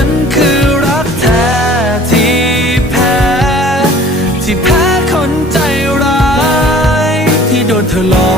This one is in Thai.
ฉันคือรักแท้ที่แพ้ ที่แพ้คนใจร้าย ที่โดนเธอหลอก